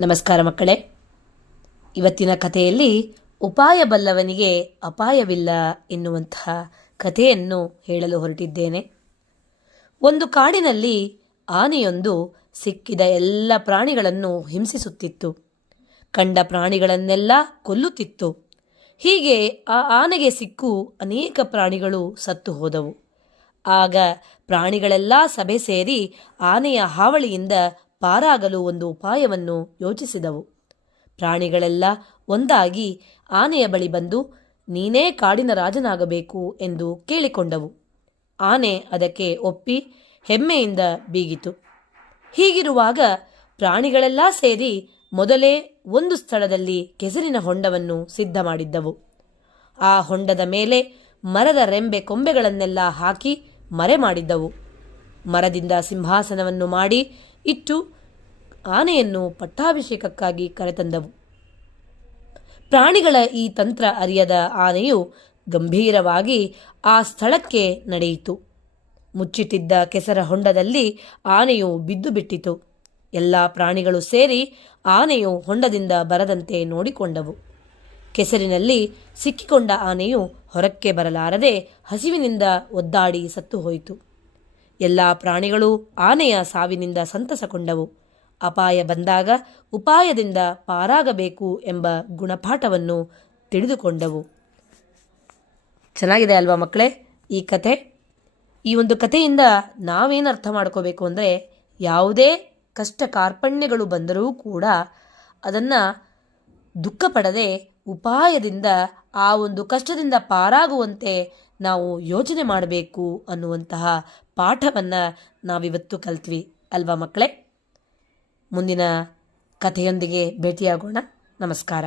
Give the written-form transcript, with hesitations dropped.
ನಮಸ್ಕಾರ ಮಕ್ಕಳೇ. ಇವತ್ತಿನ ಕಥೆಯಲ್ಲಿ ಉಪಾಯ ಬಲ್ಲವನಿಗೆ ಅಪಾಯವಿಲ್ಲ ಎನ್ನುವಂತಹ ಕಥೆಯನ್ನು ಹೇಳಲು ಹೊರಟಿದ್ದೇನೆ. ಒಂದು ಕಾಡಿನಲ್ಲಿ ಆನೆಯೊಂದು ಸಿಕ್ಕಿದ ಎಲ್ಲ ಪ್ರಾಣಿಗಳನ್ನು ಹಿಂಸಿಸುತ್ತಿತ್ತು. ಕಂಡ ಪ್ರಾಣಿಗಳನ್ನೆಲ್ಲ ಕೊಲ್ಲುತ್ತಿತ್ತು. ಹೀಗೆ ಆ ಆನೆಗೆ ಸಿಕ್ಕು ಅನೇಕ ಪ್ರಾಣಿಗಳು ಸತ್ತು ಹೋದವು. ಆಗ ಪ್ರಾಣಿಗಳೆಲ್ಲ ಸಭೆ ಸೇರಿ ಆನೆಯ ಹಾವಳಿಯಿಂದ ಪಾರಾಗಲು ಒಂದು ಉಪಾಯವನ್ನು ಯೋಚಿಸಿದವು. ಪ್ರಾಣಿಗಳೆಲ್ಲ ಒಂದಾಗಿ ಆನೆಯ ಬಳಿ ಬಂದು ನೀನೇ ಕಾಡಿನ ರಾಜನಾಗಬೇಕು ಎಂದು ಕೇಳಿಕೊಂಡವು. ಆನೆ ಅದಕ್ಕೆ ಒಪ್ಪಿ ಹೆಮ್ಮೆಯಿಂದ ಬೀಗಿತು. ಹೀಗಿರುವಾಗ ಪ್ರಾಣಿಗಳೆಲ್ಲ ಸೇರಿ ಮೊದಲೇ ಒಂದು ಸ್ಥಳದಲ್ಲಿ ಕೆಸರಿನ ಹೊಂಡವನ್ನು ಸಿದ್ಧ ಮಾಡಿದ್ದವು. ಆ ಹೊಂಡದ ಮೇಲೆ ಮರದ ರೆಂಬೆ ಕೊಂಬೆಗಳನ್ನೆಲ್ಲ ಹಾಕಿ ಮರೆ ಮಾಡಿದ್ದವು. ಮರದಿಂದ ಸಿಂಹಾಸನವನ್ನು ಮಾಡಿ ಇಟ್ಟು ಆನೆಯನ್ನು ಪಟ್ಟಾಭಿಷೇಕಕ್ಕಾಗಿ ಕರೆತಂದವು. ಪ್ರಾಣಿಗಳ ಈ ತಂತ್ರ ಅರಿಯದ ಆನೆಯು ಗಂಭೀರವಾಗಿ ಆ ಸ್ಥಳಕ್ಕೆ ನಡೆಯಿತು. ಮುಚ್ಚಿಟ್ಟಿದ್ದ ಕೆಸರ ಹೊಂಡದಲ್ಲಿ ಆನೆಯು ಬಿದ್ದು ಬಿಟ್ಟಿತು. ಎಲ್ಲ ಪ್ರಾಣಿಗಳು ಸೇರಿ ಆನೆಯು ಹೊಂಡದಿಂದ ಬರದಂತೆ ನೋಡಿಕೊಂಡವು. ಕೆಸರಿನಲ್ಲಿ ಸಿಕ್ಕಿಕೊಂಡ ಆನೆಯು ಹೊರಕ್ಕೆ ಬರಲಾರದೆ ಹಸಿವಿನಿಂದ ಒದ್ದಾಡಿ ಸತ್ತು ಹೋಯಿತು. ಎಲ್ಲ ಪ್ರಾಣಿಗಳು ಆನೆಯ ಸಾವಿನಿಂದ ಸಂತಸಗೊಂಡವು. ಅಪಾಯ ಬಂದಾಗ ಉಪಾಯದಿಂದ ಪಾರಾಗಬೇಕು ಎಂಬ ಗುಣಪಾಠವನ್ನು ತಿಳಿದುಕೊಂಡವು. ಚೆನ್ನಾಗಿದೆ ಅಲ್ವಾ ಮಕ್ಕಳೇ ಈ ಕತೆ? ಈ ಒಂದು ಕಥೆಯಿಂದ ನಾವೇನು ಅರ್ಥ ಮಾಡ್ಕೋಬೇಕು ಅಂದರೆ, ಯಾವುದೇ ಕಷ್ಟ ಕಾರ್ಪಣ್ಯಗಳು ಬಂದರೂ ಕೂಡ ಅದನ್ನು ದುಃಖ ಪಡದೆ ಉಪಾಯದಿಂದ ಆ ಒಂದು ಕಷ್ಟದಿಂದ ಪಾರಾಗುವಂತೆ ನಾವು ಯೋಚನೆ ಮಾಡಬೇಕು ಅನ್ನುವಂತಹ ಪಾಠವನ್ನು ನಾವಿವತ್ತು ಕಲ್ತ್ವಿ ಅಲ್ವಾ ಮಕ್ಕಳೇ? ಮುಂದಿನ ಕಥೆಯೊಂದಿಗೆ ಭೇಟಿಯಾಗೋಣ. ನಮಸ್ಕಾರ.